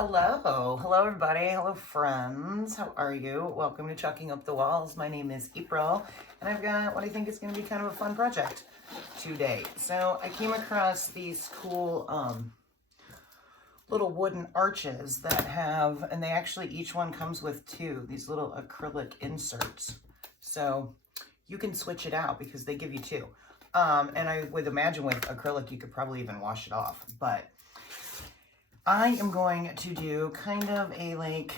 Hello everybody, hello friends, how are you? Welcome to Chalking Up the Walls. My name is April, and I've got what I think is going to be kind of a fun project today. So I came across these cool little wooden arches that have, and they actually, each one comes with these little acrylic inserts. So you can switch it out because they give you two. And I would imagine with acrylic, you could probably even wash it off, but I am going to do kind of a, like,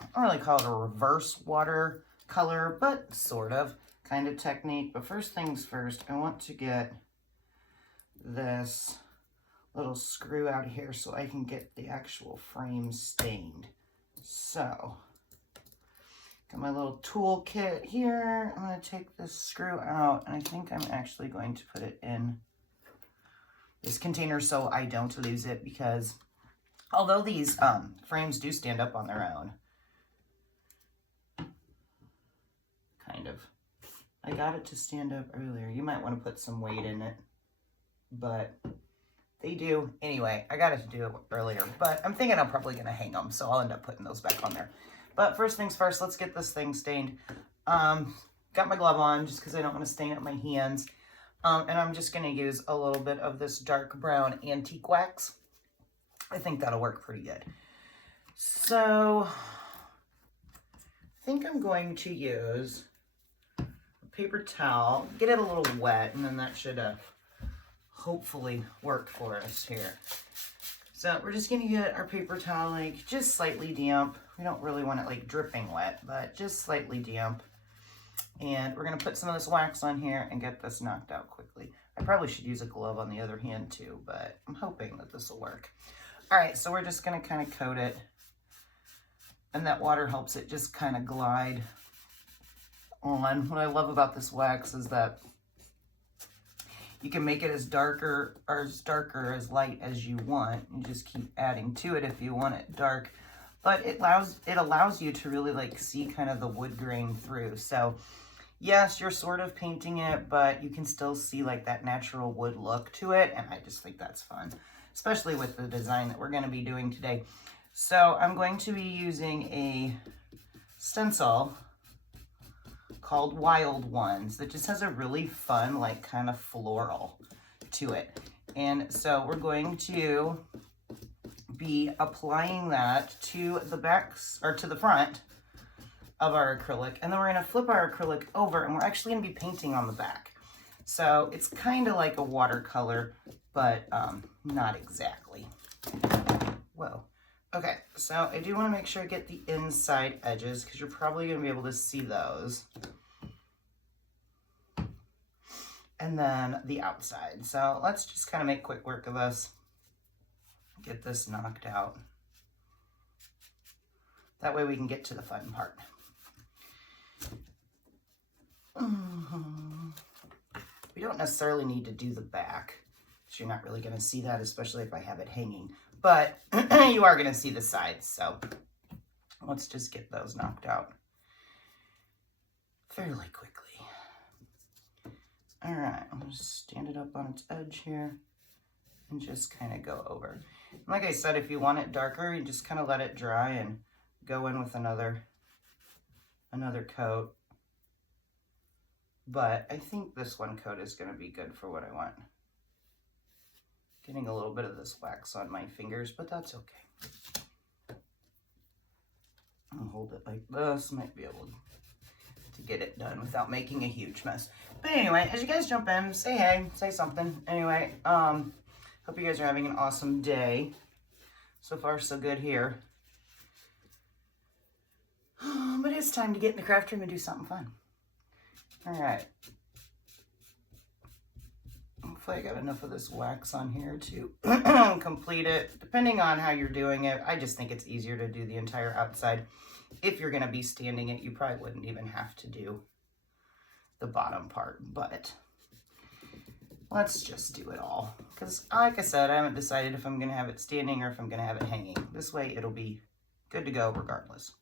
I don't really call it a reverse watercolor, but sort of kind of technique. But first things first, I want to get this little screw out here so I can get the actual frame stained. So, got my little tool kit here. I'm going to take this screw out, and I think I'm actually going to put it in this container so I don't lose it, because although these frames do stand up on their own, kind of. I got it to stand up earlier. You might want to put some weight in it, but they do. Anyway, I got it to do it earlier, but I'm thinking I'm probably going to hang them, so I'll end up putting those back on there. But first things first, let's get this thing stained. Got my glove on just because I don't want to stain up my hands. And I'm just going to use a little bit of this dark brown antique wax. I think that'll work pretty good. So I think I'm going to use a paper towel, get it a little wet, and then that should hopefully work for us here. So we're just gonna get our paper towel like just slightly damp. We don't really want it like dripping wet, but just slightly damp. And we're gonna put some of this wax on here and get this knocked out quickly. I probably should use a glove on the other hand too, but I'm hoping that this will work. All right, so we're just gonna kind of coat it, and that water helps it just kind of glide on. What I love about this wax is that you can make it as darker or as light as you want. You just keep adding to it if you want it dark, but it allows you to really like see kind of the wood grain through. So yes, you're sort of painting it, but you can still see like that natural wood look to it, and I just think that's fun, especially with the design that we're going to be doing today. So I'm going to be using a stencil called Wild Ones that just has a really fun, like kind of floral to it. And so we're going to be applying that to the backs, or to the front of our acrylic. And then we're going to flip our acrylic over, and we're actually going to be painting on the back. So it's kind of like a watercolor, but not exactly. Whoa. Okay, so I do want to make sure I get the inside edges, because you're probably going to be able to see those. And then the outside. So let's just kind of make quick work of this. Get this knocked out. That way we can get to the fun part. We don't necessarily need to do the back, because you're not really going to see that, especially if I have it hanging. But you are going to see the sides, so let's just get those knocked out fairly quickly. All right, I'm going to stand it up on its edge here and just kind of go over. And like I said, if you want it darker, you just kind of let it dry and go in with another coat. But I think this one coat is going to be good for what I want. Getting a little bit of this wax on my fingers, but that's okay. I'll hold it like this. Might be able to get it done without making a huge mess. But anyway, as you guys jump in, say hey, say something. Anyway, hope you guys are having an awesome day. So far, so good here. But it's time to get in the craft room and do something fun. All right. Hopefully I got enough of this wax on here to complete it. Depending on how you're doing it, I just think it's easier to do the entire outside. If you're going to be standing it, you probably wouldn't even have to do the bottom part, but let's just do it all. Because like I said, I haven't decided if I'm going to have it standing or if I'm going to have it hanging. This way it'll be good to go regardless.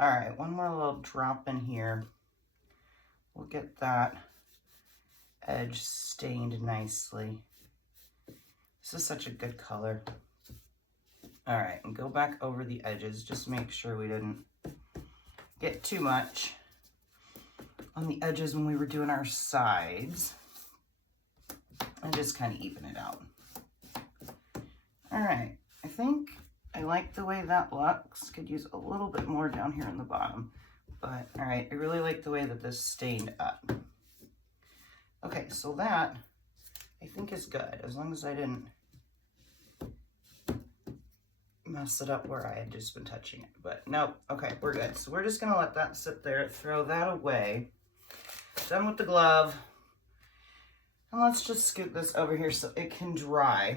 All right, one more little drop in here. We'll get that edge stained nicely. This is such a good color. All right, and go back over the edges. Just make sure we didn't get too much on the edges when we were doing our sides. And just kind of even it out. All right, I think I like the way that looks. Could use a little bit more down here in the bottom. But, all right, I really like the way that this stained up. Okay, so that, I think, is good, as long as I didn't mess it up where I had just been touching it. But, nope, okay, we're good. So we're just going to let that sit there, throw that away. Done with the glove. And let's just scoot this over here so it can dry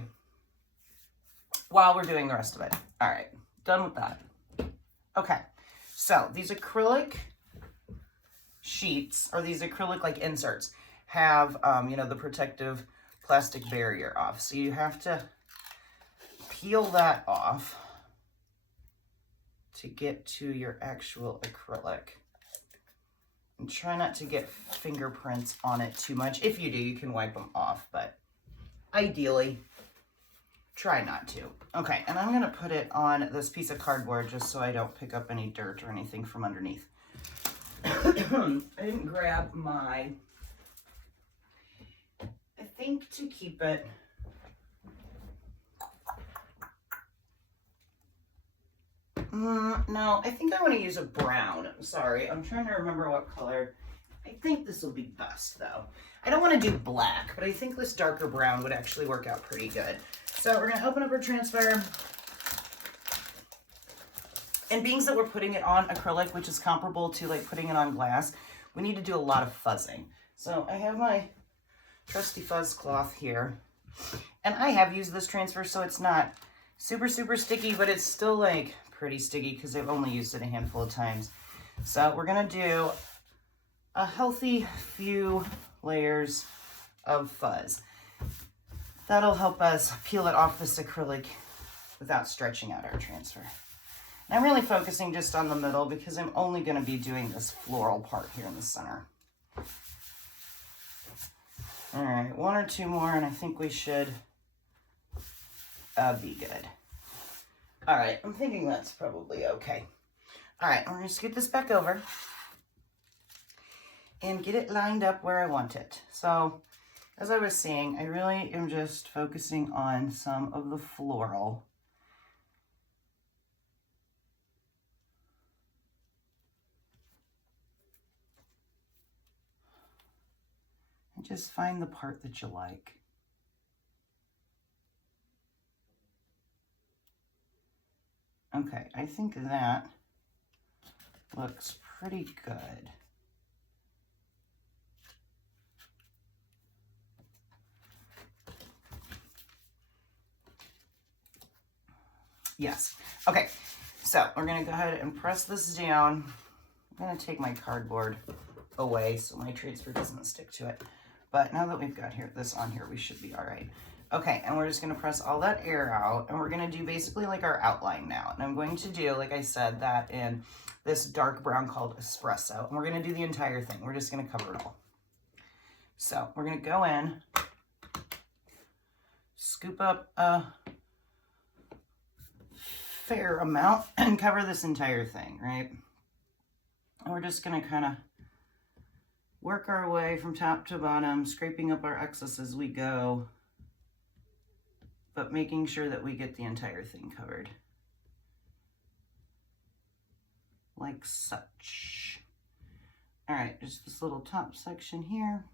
while we're doing the rest of it. All right, done with that. Okay, so these acrylic sheets, or these acrylic like inserts, have, you know, the protective plastic barrier off. So you have to peel that off to get to your actual acrylic. And try not to get fingerprints on it too much. If you do, you can wipe them off, but ideally, try not to. Okay, and I'm gonna put it on this piece of cardboard just so I don't pick up any dirt or anything from underneath. I didn't grab my, I think to keep it, no, I think I want to use a brown. Sorry, I'm trying to remember what color. I think this will be best though. I don't want to do black, but I think this darker brown would actually work out pretty good. So we're going to open up our transfer. And being that we're putting it on acrylic, which is comparable to like putting it on glass, we need to do a lot of fuzzing. So I have my trusty fuzz cloth here. And I have used this transfer, so it's not super, super sticky, but it's still like pretty sticky because I've only used it a handful of times. So we're going to do a healthy few layers of fuzz. That'll help us peel it off this acrylic without stretching out our transfer. And I'm really focusing just on the middle because I'm only going to be doing this floral part here in the center. All right, one or two more, and I think we should be good. All right, I'm thinking that's probably okay. All right, we're going to scoot this back over and get it lined up where I want it. So, as I was saying, I really am just focusing on some of the floral. And just find the part that you like. Okay, I think that looks pretty good. Yes. Okay, so we're going to go ahead and press this down. I'm going to take my cardboard away so my transfer doesn't stick to it. But now that we've got this on here, we should be all right. Okay, and we're just going to press all that air out, and we're going to do basically like our outline now. And I'm going to do, like I said, that in this dark brown called espresso. And we're going to do the entire thing. We're just going to cover it all. So we're going to go in, scoop up a fair amount, and cover this entire thing, right? And we're just going to kind of work our way from top to bottom, scraping up our excess as we go, but making sure that we get the entire thing covered. Like such. All right, just this little top section here.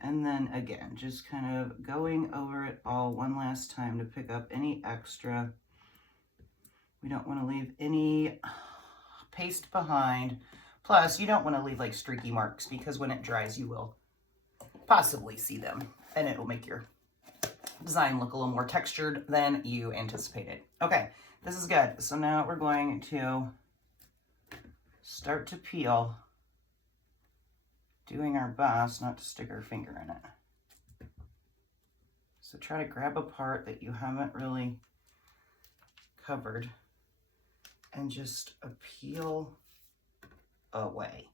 And then again, just kind of going over it all one last time to pick up any extra. We don't want to leave any paste behind. Plus, you don't want to leave like streaky marks because when it dries, you will possibly see them. And it will make your design look a little more textured than you anticipated. Okay, this is good. So now we're going to start to peel, doing our best not to stick our finger in it. So try to grab a part that you haven't really covered and just peel away.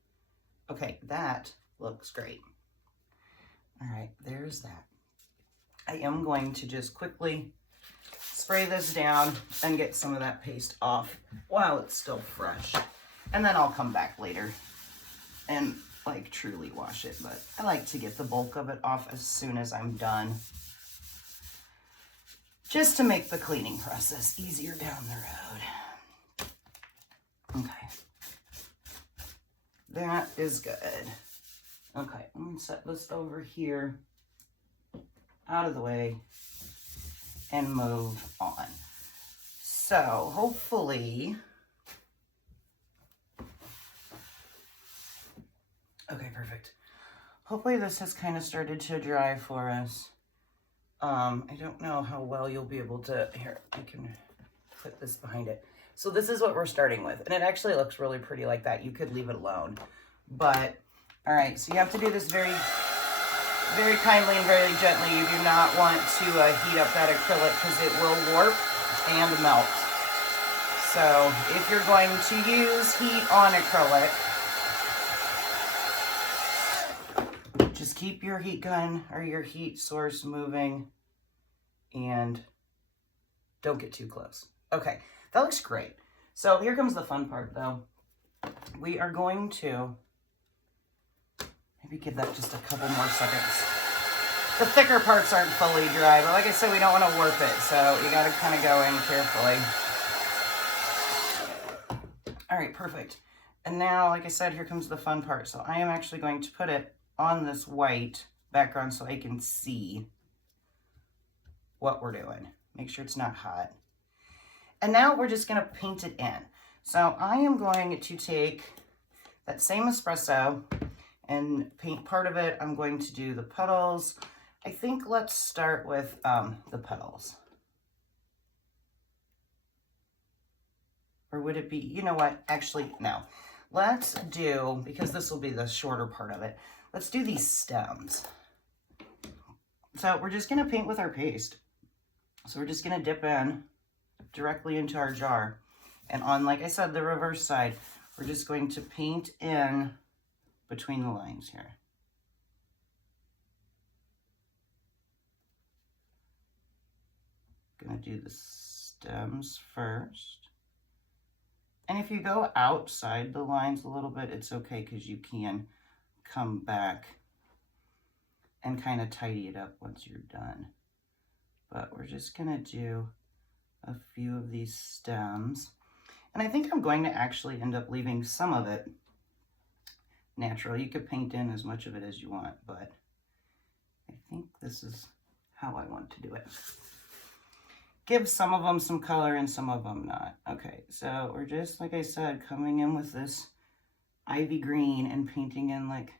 Okay, that looks great. All right, there's that. I am going to just quickly spray this down and get some of that paste off while it's still fresh. And then I'll come back later and like truly wash it. But I like to get the bulk of it off as soon as I'm done, just to make the cleaning process easier down the road. Okay. That is good. Okay, I'm gonna set this over here, out of the way, and move on. So hopefully, okay, perfect. Hopefully this has kind of started to dry for us. I don't know how well you'll be able to, here, I can put this behind it. So this is what we're starting with, and it actually looks really pretty like that. You could leave it alone, but all right, so you have to do this very, very kindly and very gently. You do not want to heat up that acrylic because it will warp and melt. So if you're going to use heat on acrylic, just keep your heat gun or your heat source moving and don't get too close. Okay, that looks great. So here comes the fun part though. We are going to maybe give that just a couple more seconds. The thicker parts aren't fully dry, but like I said, we don't want to warp it, so you got to kind of go in carefully. All right, perfect. And now, like I said, here comes the fun part. So I am actually going to put it on this white background so I can see what we're doing. Make sure it's not hot. And now we're just going to paint it in. So I am going to take that same espresso and paint part of it. I'm going to do the petals. I think let's start with the petals. Or would it be, you know what, actually, no. Let's do, because this will be the shorter part of it, let's do these stems. So we're just gonna paint with our paste. So we're just gonna dip in directly into our jar. And on, like I said, the reverse side, we're just going to paint in between the lines here. Gonna do the stems first. And if you go outside the lines a little bit, it's okay because you can come back and kind of tidy it up once you're done. But we're just gonna do a few of these stems. And I think I'm going to actually end up leaving some of it natural. You could paint in as much of it as you want, but I think this is how I want to do it. Give some of them some color and some of them not. Okay, so we're just, like I said, coming in with this ivy green and painting in like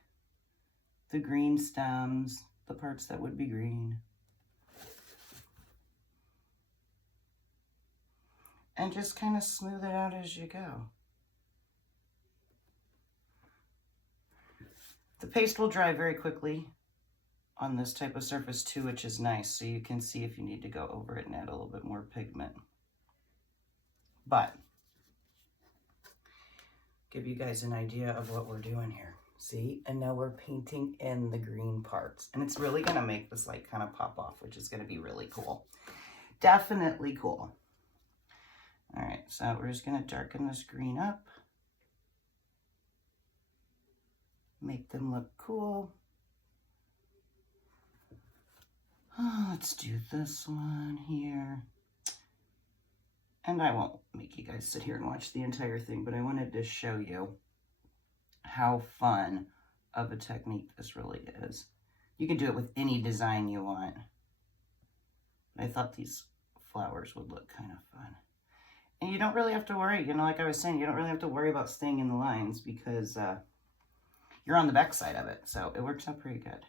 the green stems, the parts that would be green. And just kind of smooth it out as you go. The paste will dry very quickly on this type of surface too, which is nice. So you can see if you need to go over it and add a little bit more pigment. But give you guys an idea of what we're doing here. See, and now we're painting in the green parts. And it's really gonna make this like kind of pop off, which is gonna be really cool. Definitely cool. All right, so we're just gonna darken this green up. Make them look cool. Oh, let's do this one here. And I won't make you guys sit here and watch the entire thing, but I wanted to show you how fun of a technique this really is. You can do it with any design you want. But I thought these flowers would look kind of fun. And you don't really have to worry, you know, like I was saying, you don't really have to worry about staying in the lines because you're on the back side of it. So it works out pretty good.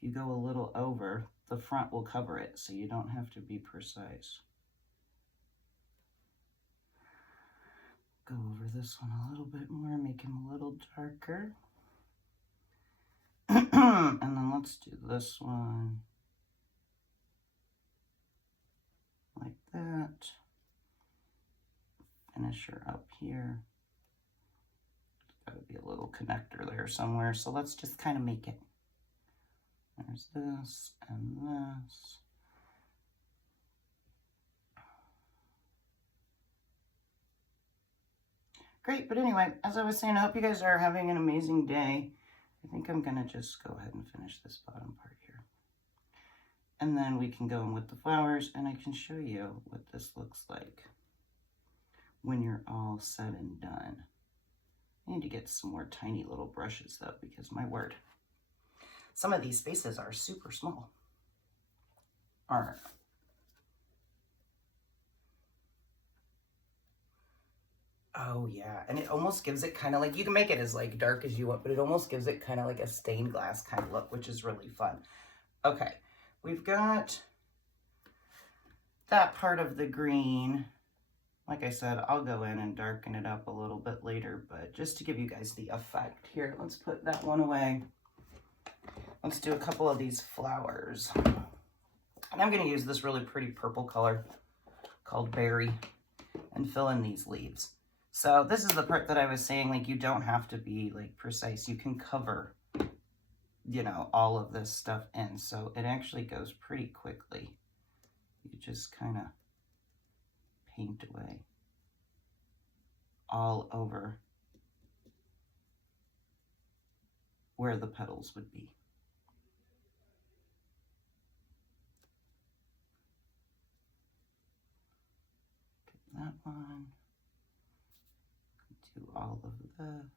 You go a little over, the front will cover it, so you don't have to be precise. Go over this one a little bit more, make him a little darker. And then let's do this one. Like that. Finish her up here. There's got to be a little connector there somewhere, so let's just kind of make it. There's this and this. Great, but anyway, as I was saying, I hope you guys are having an amazing day. I think I'm gonna just go ahead and finish this bottom part here. And then we can go in with the flowers and I can show you what this looks like when you're all said and done. I need to get some more tiny little brushes though, because my word, some of these spaces are super small. All right. Oh yeah, and it almost gives it kind of like, you can make it as like dark as you want, but it almost gives it kind of like a stained glass kind of look, which is really fun. Okay, we've got that part of the green. Like I said, I'll go in and darken it up a little bit later, but just to give you guys the effect here, let's put that one away. Let's do a couple of these flowers. And I'm gonna use this really pretty purple color called Berry and fill in these leaves. So this is the part that I was saying, like, you don't have to be like precise. You can cover, you know, all of this stuff in. So it actually goes pretty quickly. You just kind of paint away all over where the petals would be. Get that one. Do all of this.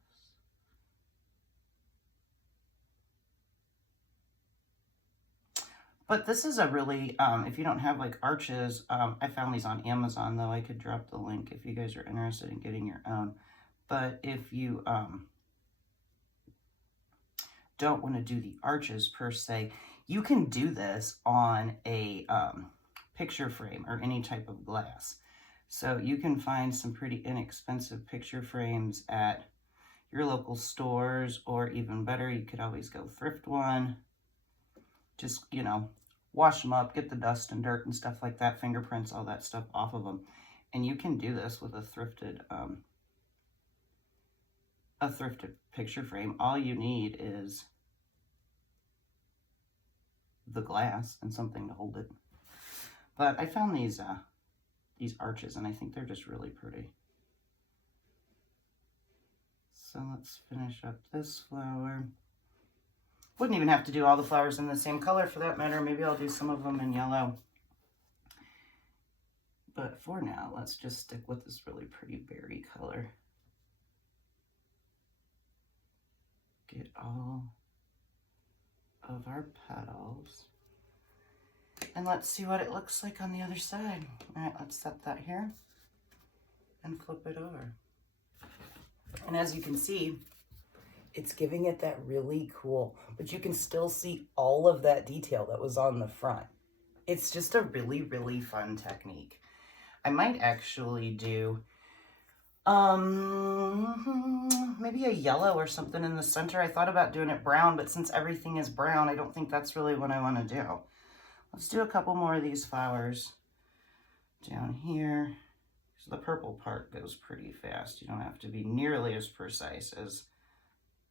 But this is a really, if you don't have like arches, I found these on Amazon, though I could drop the link if you guys are interested in getting your own. But if you don't want to do the arches per se, you can do this on a picture frame or any type of glass. So you can find some pretty inexpensive picture frames at your local stores, or even better, you could always go thrift one. Just, you know, wash them up, get the dust and dirt and stuff like that, fingerprints, all that stuff off of them. And you can do this with a thrifted picture frame. All you need is the glass and something to hold it. But I found these arches, and I think they're just really pretty. So let's finish up this flower. Wouldn't even have to do all the flowers in the same color for that matter. Maybe I'll do some of them in yellow. But for now, let's just stick with this really pretty berry color. Get all of our petals. And let's see what it looks like on the other side. All right, let's set that here and flip it over. And as you can see, it's giving it that really cool, but you can still see all of that detail that was on the front. It's just a really, really fun technique. I might actually do maybe a yellow or something in the center. I thought about doing it brown, but since everything is brown, I don't think that's really what I want to do. Let's do a couple more of these flowers down here. So the purple part goes pretty fast. You don't have to be nearly as precise as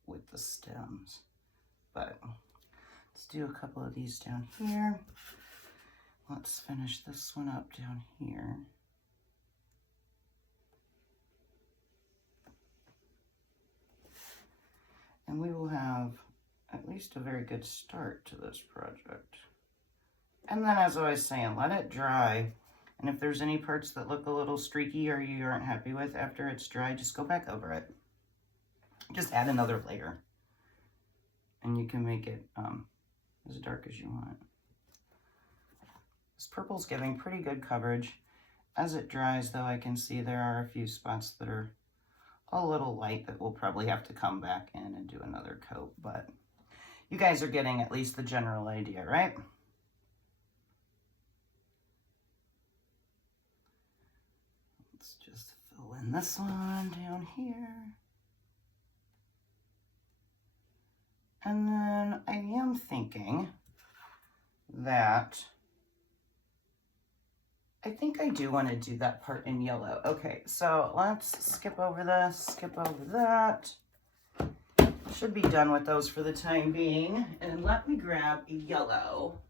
with the stems. But let's do a couple of these down here. Let's finish this one up down here. And we will have at least a very good start to this project. And then, as I was saying, let it dry. And if there's any parts that look a little streaky or you aren't happy with after it's dry, just go back over it. Just add another layer. And you can make it as dark as you want. This purple's giving pretty good coverage. As it dries, though, I can see there are a few spots that are a little light that we'll probably have to come back in and do another coat. But you guys are getting at least the general idea, right? Let's just fill in this one down here. And then I am thinking that I think I do want to do that part in yellow. Okay, so let's skip over this, skip over that. should be done with those for the time being. And let me grab a yellow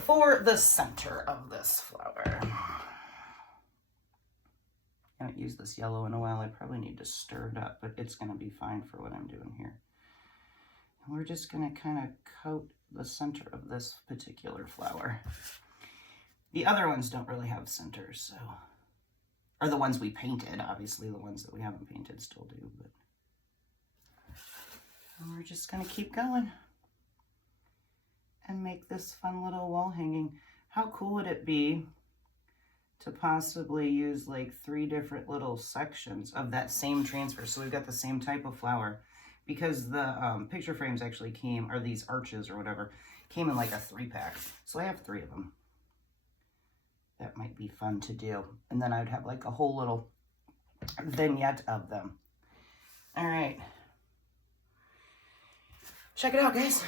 for the center of this flower. I haven't used this yellow in a while. I probably need to stir it up, but it's going to be fine for what I'm doing here. And we're just going to kind of coat the center of this particular flower. The other ones don't really have centers, so, or the ones we painted. Obviously, the ones that we haven't painted still do, but and we're just going to keep going and make this fun little wall hanging. How cool would it be to possibly use like 3 different little sections of that same transfer? So we've got the same type of flower, because the picture frames actually came, or these arches or whatever, came in like a 3-pack. So I have 3 of them. That might be fun to do. And then I'd have like a whole little vignette of them. All right. Check it out, guys.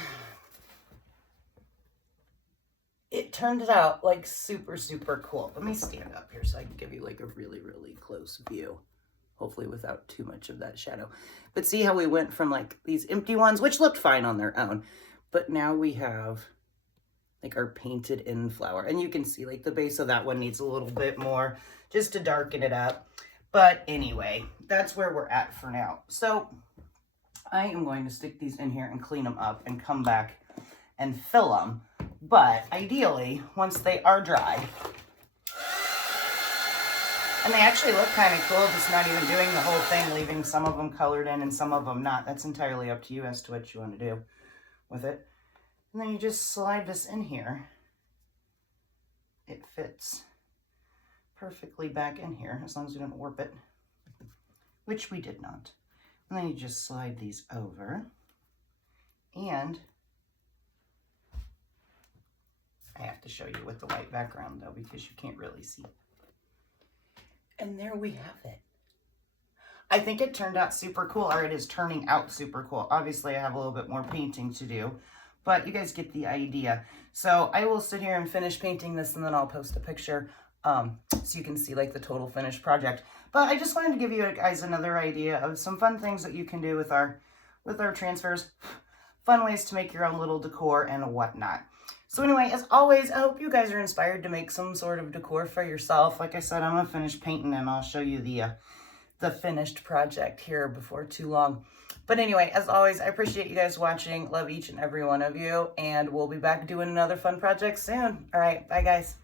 It turned out like super, super cool. Let me stand up here so I can give you like a really, really close view. Hopefully without too much of that shadow. But see how we went from like these empty ones, which looked fine on their own. But now we have like our painted in flower. And you can see like the base of that one needs a little bit more just to darken it up. But anyway, that's where we're at for now. So I am going to stick these in here and clean them up and come back and fill them. But ideally, once they are dry, and they actually look kind of cool, just not even doing the whole thing, leaving some of them colored in and some of them not. That's entirely up to you as to what you want to do with it. And then you just slide this in here. It fits perfectly back in here, as long as you don't warp it, which we did not. And then you just slide these over. And I have to show you with the white background though, because you can't really see. And there we have it. I think it turned out super cool, or it is turning out super cool. Obviously, I have a little bit more painting to do, but you guys get the idea. So I will sit here and finish painting this, and then I'll post a picture so you can see like the total finished project. But I just wanted to give you guys another idea of some fun things that you can do with our transfers. Fun ways to make your own little decor and whatnot. So anyway, as always, I hope you guys are inspired to make some sort of decor for yourself. Like I said, I'm going to finish painting, and I'll show you the finished project here before too long. But anyway, as always, I appreciate you guys watching. Love each and every one of you. And we'll be back doing another fun project soon. All right. Bye, guys.